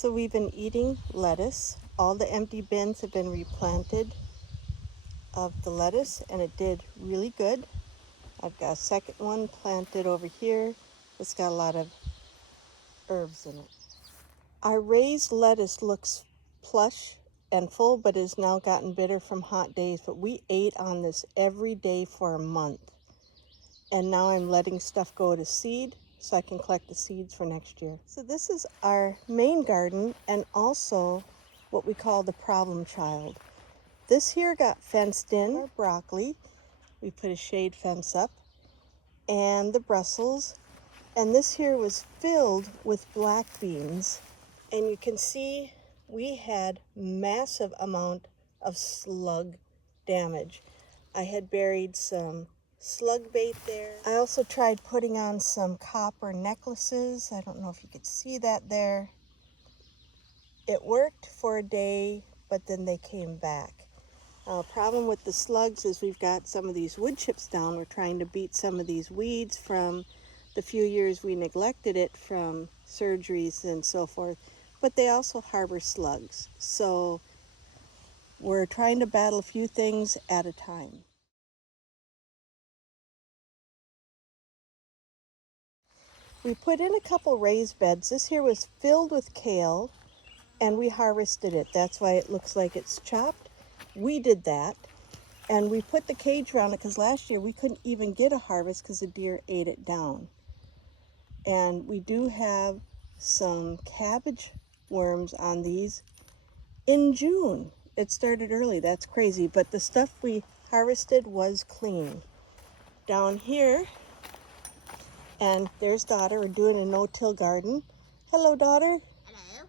So we've been eating lettuce. All the empty bins have been replanted of the lettuce, and it did really good. I've got a second one planted over here. It's got a lot of herbs in it. Our raised lettuce looks plush and full, but has now gotten bitter from hot days. But we ate on this every day for a month. And now I'm letting stuff go to seed so I can collect the seeds for next year. So this is our main garden, and also what we call the problem child. This here got fenced in. Our broccoli, we put a shade fence up, and the Brussels. And this here was filled with black beans. And you can see we had massive amount of slug damage. I had buried some slug bait there. I also tried putting on some copper necklaces. I don't know if you could see that there. It worked for a day, but then they came back. Problem with the slugs is we've got some of these wood chips down. We're trying to beat some of these weeds from the few years we neglected it from surgeries and so forth. But they also harbor slugs. So we're trying to battle a few things at a time. We put in a couple raised beds. This here was filled with kale, and we harvested it. That's why it looks like it's chopped. We did that. And we put the cage around it because last year we couldn't even get a harvest because the deer ate it down. And we do have some cabbage worms on these in June. It started early, that's crazy, but the stuff we harvested was clean. Down here, and there's daughter, we're doing a no-till garden. Hello, daughter. Hello.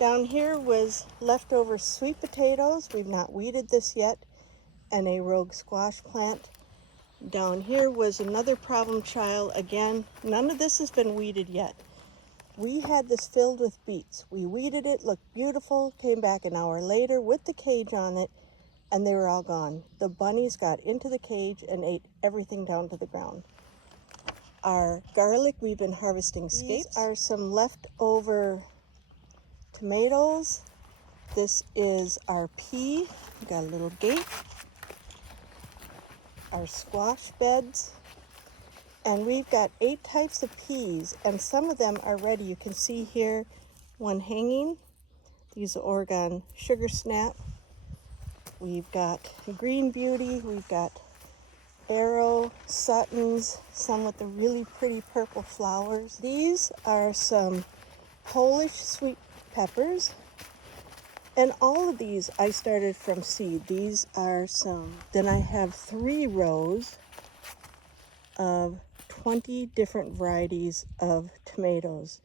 Down here was leftover sweet potatoes. We've not weeded this yet, and a rogue squash plant. Down here was another problem child. Again, none of this has been weeded yet. We had this filled with beets. We weeded it, looked beautiful, came back an hour later with the cage on it, and they were all gone. The bunnies got into the cage and ate everything down to the ground. Our garlic, we've been harvesting scapes. These are some leftover tomatoes. This is our pea. We got a little gate. Our squash beds. And we've got 8 types of peas, and some of them are ready. You can see here one hanging. These are Oregon Sugar Snap. We've got Green Beauty. We've got Arrow, Suttons, some with the really pretty purple flowers. These are some Polish sweet peppers. And all of these I started from seed. These are some. Then I have 3 rows of 20 different varieties of tomatoes,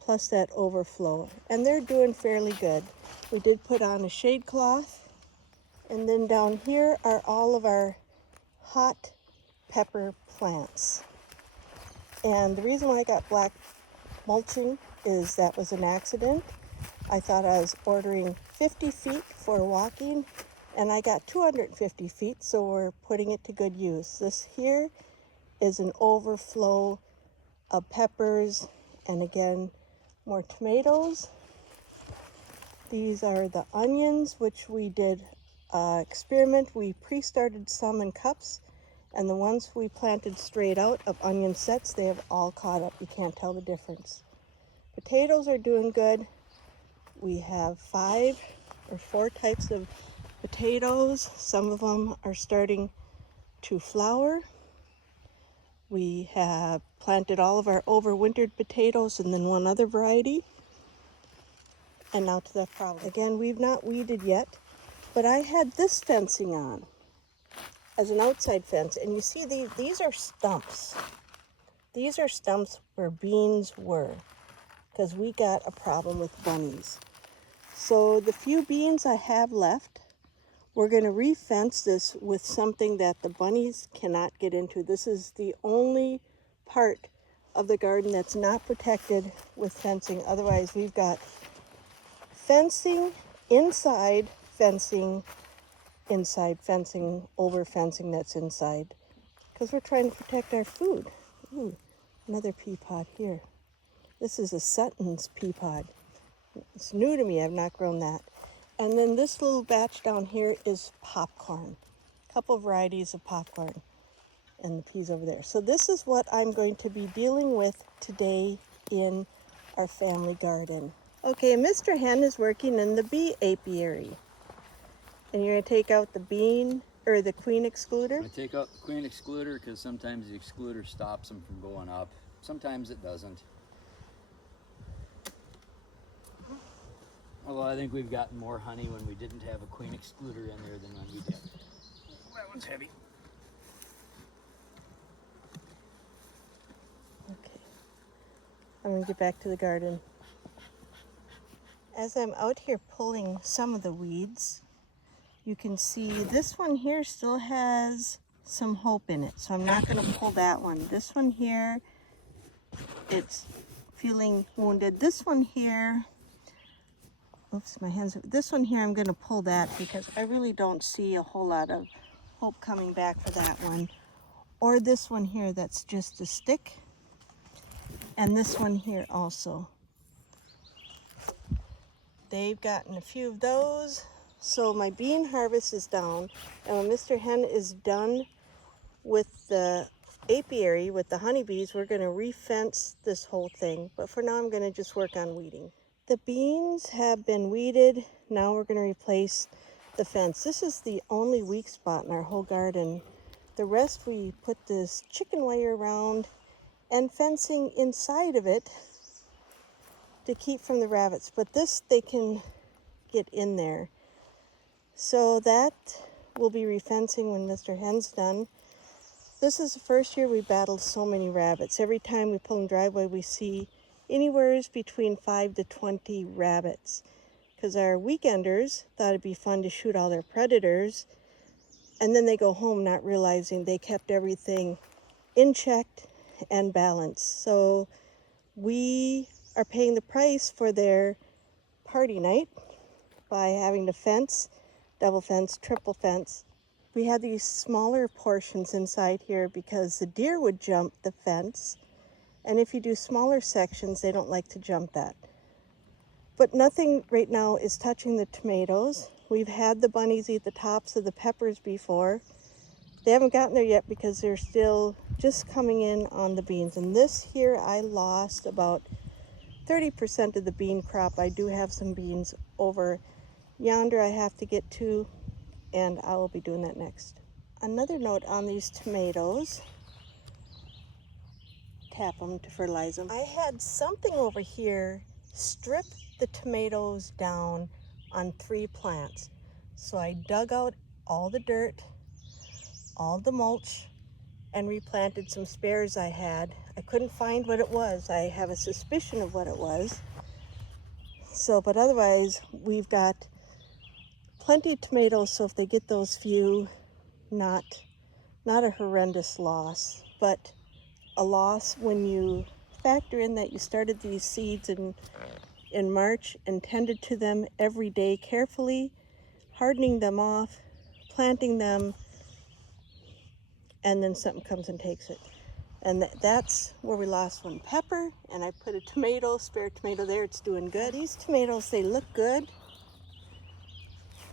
plus that overflow. And they're doing fairly good. We did put on a shade cloth. And then down here are all of our hot pepper plants. And the reason why I got black mulching is that was an accident. I thought I was ordering 50 feet for walking, and I got 250 feet, so we're putting it to good use. This here is an overflow of peppers, and again, more tomatoes. These are the onions, which we did experiment. We pre-started some in cups, and the ones we planted straight out of onion sets, they have all caught up. You can't tell the difference. Potatoes are doing good. We have 5 or 4 types of potatoes. Some of them are starting to flower. We have planted all of our overwintered potatoes and then one other variety. And now to the problem. Again, we've not weeded yet, but I had this fencing on as an outside fence. And you see these are stumps. These are stumps where beans were, because we got a problem with bunnies. So the few beans I have left, we're going to re-fence this with something that the bunnies cannot get into. This is the only part of the garden that's not protected with fencing. Otherwise, we've got fencing, inside fencing, over fencing that's inside. Because we're trying to protect our food. Ooh, another pea pod here. This is a Sutton's pea pod. It's new to me, I've not grown that. And then this little batch down here is popcorn. A couple varieties of popcorn and the peas over there. So this is what I'm going to be dealing with today in our family garden. Okay, Mr. Hen is working in the bee apiary. And you're gonna take out the bean, or the queen excluder? I take out the queen excluder because sometimes the excluder stops them from going up. Sometimes it doesn't. Although I think we've gotten more honey when we didn't have a queen excluder in there than when we did. That one's heavy. Okay, I'm gonna get back to the garden. As I'm out here pulling some of the weeds, you can see this one here still has some hope in it, so I'm not gonna pull that one. This one here, it's feeling wounded. This one here, oops, my hands, this one here, I'm gonna pull that because I really don't see a whole lot of hope coming back for that one. Or this one here, that's just a stick. And this one here also. They've gotten a few of those. So my bean harvest is down, and when Mr. Hen is done with the apiary, with the honeybees, we're gonna re-fence this whole thing. But for now, I'm gonna just work on weeding. The beans have been weeded. Now we're gonna replace the fence. This is the only weak spot in our whole garden. The rest we put this chicken wire around and fencing inside of it to keep from the rabbits. But this, they can get in there. So that will be refencing when Mr. Hen's done. This is the first year we battled so many rabbits. Every time we pull in the driveway, we see anywhere between 5 to 20 rabbits. Because our weekenders thought it'd be fun to shoot all their predators. And then they go home not realizing they kept everything in check and balanced. So we are paying the price for their party night by having to fence, double fence, triple fence. We had these smaller portions inside here because the deer would jump the fence, and if you do smaller sections, they don't like to jump that. But nothing right now is touching the tomatoes. We've had the bunnies eat the tops of the peppers before. They haven't gotten there yet because they're still just coming in on the beans. And this here, I lost about 30% of the bean crop. I do have some beans over yonder I have to get to, and I will be doing that next. Another note on these tomatoes, tap them to fertilize them. I had something over here strip the tomatoes down on 3 plants. So I dug out all the dirt, all the mulch, and replanted some spares I had. I couldn't find what it was. I have a suspicion of what it was. So, but otherwise, we've got plenty of tomatoes, so if they get those few, not a horrendous loss, but a loss when you factor in that you started these seeds in March and tended to them every day carefully, hardening them off, planting them, and then something comes and takes it. And that's where we lost one pepper, and I put a tomato, spare tomato there. It's doing good. These tomatoes, they look good.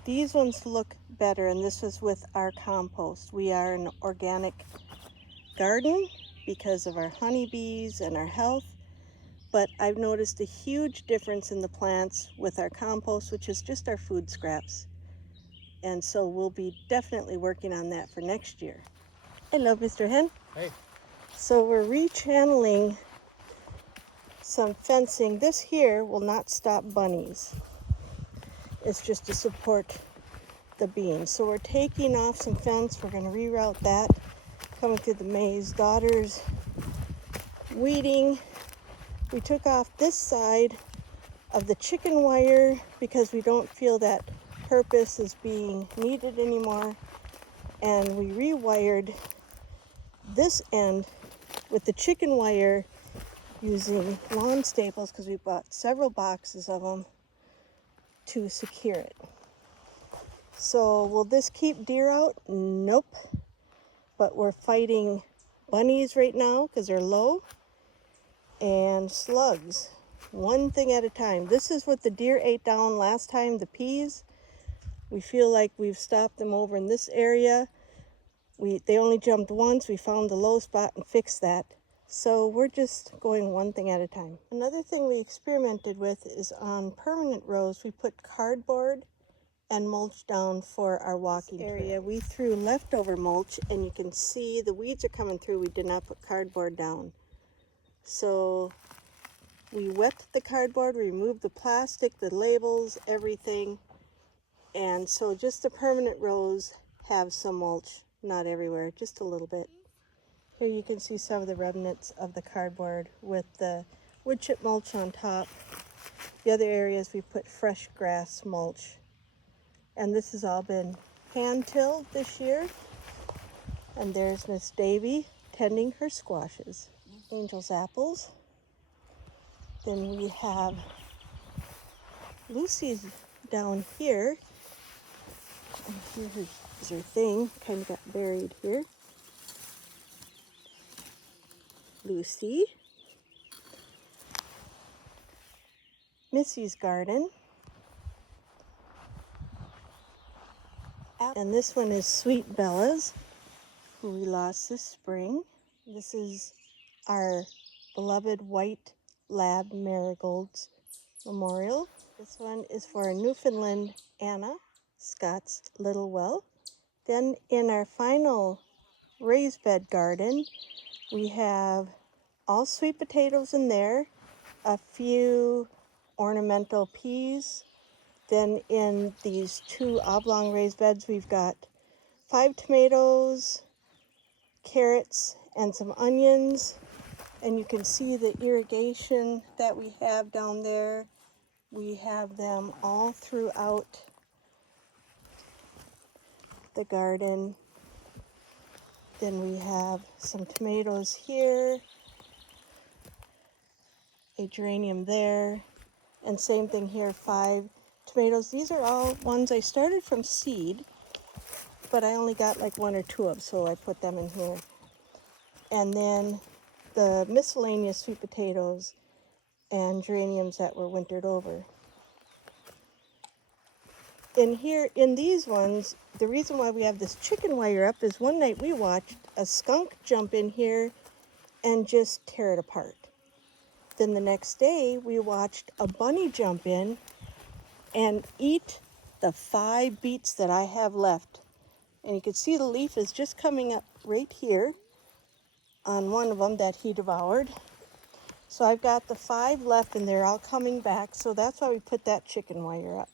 These ones look better, and this was with our compost. We are an organic garden because of our honeybees and our health, but I've noticed a huge difference in the plants with our compost, which is just our food scraps. And so we'll be definitely working on that for next year. Hello, Mr. Hen. Hey. So we're rechanneling some fencing. This here will not stop bunnies. It's just to support the beans. So we're taking off some fence. We're going to reroute that, coming through the maize. Daughter's weeding. We took off this side of the chicken wire because we don't feel that purpose is being needed anymore. And we rewired this end with the chicken wire using lawn staples because we bought several boxes of them to secure it. So will this keep deer out? Nope. But we're fighting bunnies right now because they're low, and slugs. one thing at a time. This is what the deer ate down last time, the peas. We feel like we've stopped them over in this area. They only jumped once. We found the low spot and fixed that. So we're just going one thing at a time. Another thing we experimented with is on permanent rows, we put cardboard and mulch down for our walking area. We threw leftover mulch, and you can see the weeds are coming through. We did not put cardboard down. So we wet the cardboard, removed the plastic, the labels, everything. And so just the permanent rows have some mulch, not everywhere, just a little bit. Here you can see some of the remnants of the cardboard with the wood chip mulch on top. The other areas we put fresh grass mulch. And this has all been hand-tilled this year. And there's Miss Davy tending her squashes. Angel's apples. Then we have Lucy's down here. And here's her thing, kind of got buried here. Lucy. Missy's garden. And this one is Sweet Bella's, who we lost this spring. This is our beloved white lab marigolds memorial. This one is for Newfoundland Anna, Scott's little well. Then in our final raised bed garden, we have all sweet potatoes in there, a few ornamental peas. Then in these 2 oblong raised beds, we've got 5 tomatoes, carrots, and some onions. And you can see the irrigation that we have down there. We have them all throughout the garden. Then we have some tomatoes here, a geranium there, and same thing here, 5 tomatoes. These are all ones I started from seed, but I only got like 1 or 2 of, so I put them in here. And then the miscellaneous sweet potatoes and geraniums that were wintered over. In here, in these ones, the reason why we have this chicken wire up is one night we watched a skunk jump in here and just tear it apart. Then the next day we watched a bunny jump in and eat the 5 beets that I have left. And you can see the leaf is just coming up right here on one of them that he devoured. So I've got the 5 left and they're all coming back. So that's why we put that chicken wire up.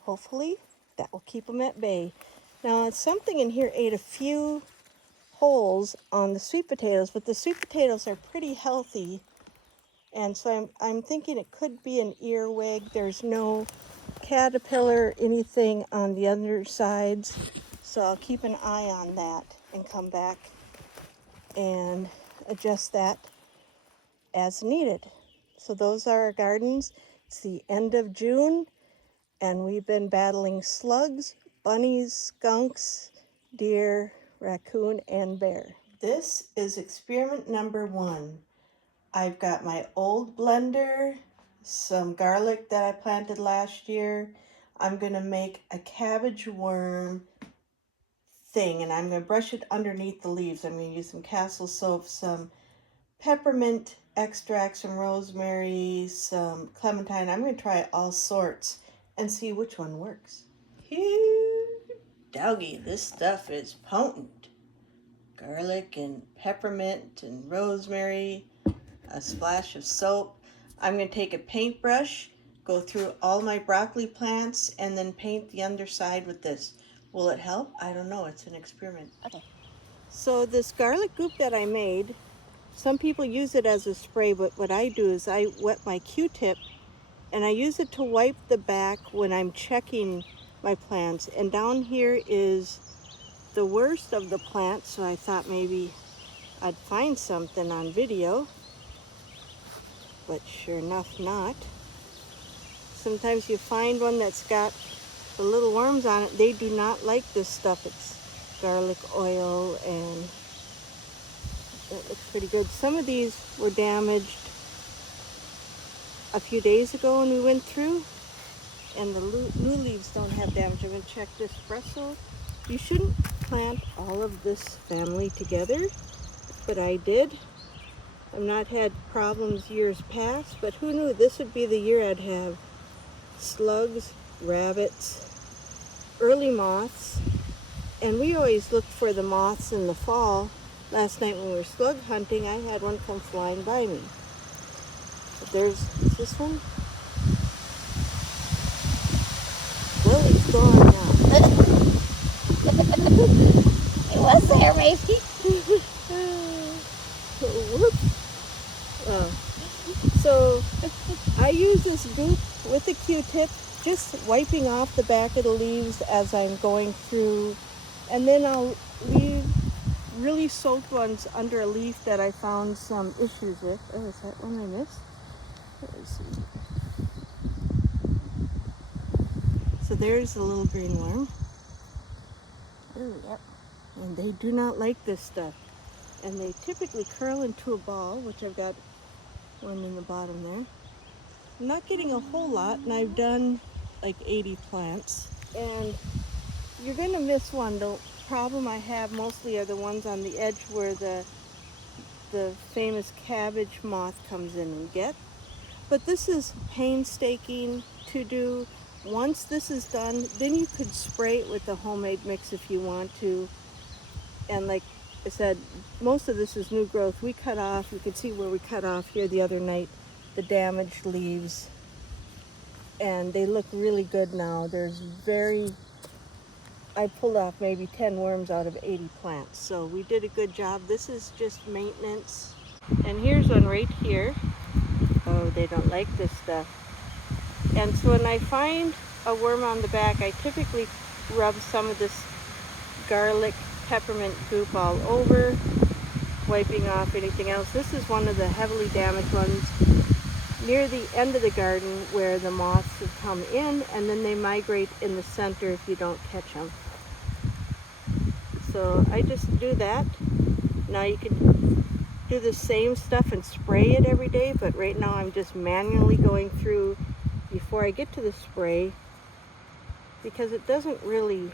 Hopefully that will keep them at bay. Now something in here ate a few holes on the sweet potatoes, but the sweet potatoes are pretty healthy. And so I'm thinking it could be an earwig. There's no caterpillar or anything on the undersides. So I'll keep an eye on that and come back and adjust that as needed. So those are our gardens. It's the end of June and we've been battling slugs, bunnies, skunks, deer, raccoon, and bear. This is experiment number 1. I've got my old blender, some garlic that I planted last year. I'm going to make a cabbage worm thing, and I'm going to brush it underneath the leaves. I'm going to use some castle soap, some peppermint extract, some rosemary, some clementine. I'm going to try all sorts and see which one works. Doggy, this stuff is potent. Garlic and peppermint and rosemary, a splash of soap. I'm going to take a paintbrush, go through all my broccoli plants, and then paint the underside with this. Will it help? I don't know. It's an experiment. Okay. So this garlic goop that I made, some people use it as a spray, but what I do is I wet my Q-tip and I use it to wipe the back when I'm checking my plants. And down here is the worst of the plants, so I thought maybe I'd find something on video, but sure enough not. Sometimes you find one that's got the little worms on it. They do not like this stuff. It's garlic oil, and that looks pretty good. Some of these were damaged a few days ago when we went through, and the new leaves don't have damage. I'm going to check this Brussels. You shouldn't plant all of this family together, but I did. I've not had problems years past, but who knew this would be the year I'd have slugs, rabbits, early moths, and we always looked for the moths in the fall. Last night when we were slug hunting, I had one come flying by me. But there's this one. Well, it's gone now. It was there, maybe. Whoops. So I use this goop with a Q-tip, just wiping off the back of the leaves as I'm going through, and then I'll leave really soaked ones under a leaf that I found some issues with. Oh, is that one I missed? Let's see. So there's the little green worm. Ooh, yep. And they do not like this stuff. And they typically curl into a ball, which I've got one in the bottom there. I'm not getting a whole lot, and I've done like 80 plants. And you're going to miss one. The problem I have mostly are the ones on the edge where the famous cabbage moth comes in and gets. But this is painstaking to do. Once this is done, then you could spray it with the homemade mix if you want to. And like I said, most of this is new growth. We cut off, you could see where we cut off here the other night, the damaged leaves. And they look really good now. I pulled off maybe 10 worms out of 80 plants. So we did a good job. This is just maintenance. And here's one right here. Oh, they don't like this stuff. And so when I find a worm on the back, I typically rub some of this garlic peppermint goop all over, wiping off anything else. This is one of the heavily damaged ones near the end of the garden where the moths have come in, and then they migrate in the center if you don't catch them. So I just do that. Now you can do the same stuff and spray it every day, but right now I'm just manually going through before I get to the spray, because it doesn't really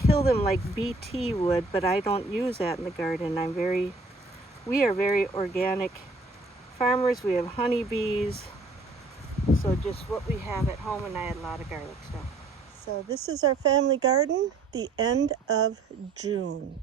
kill them like BT would, but I don't use that in the garden. We are very organic farmers. We have honeybees, so just what we have at home, and I had a lot of garlic stuff. So this is our family garden, the end of June.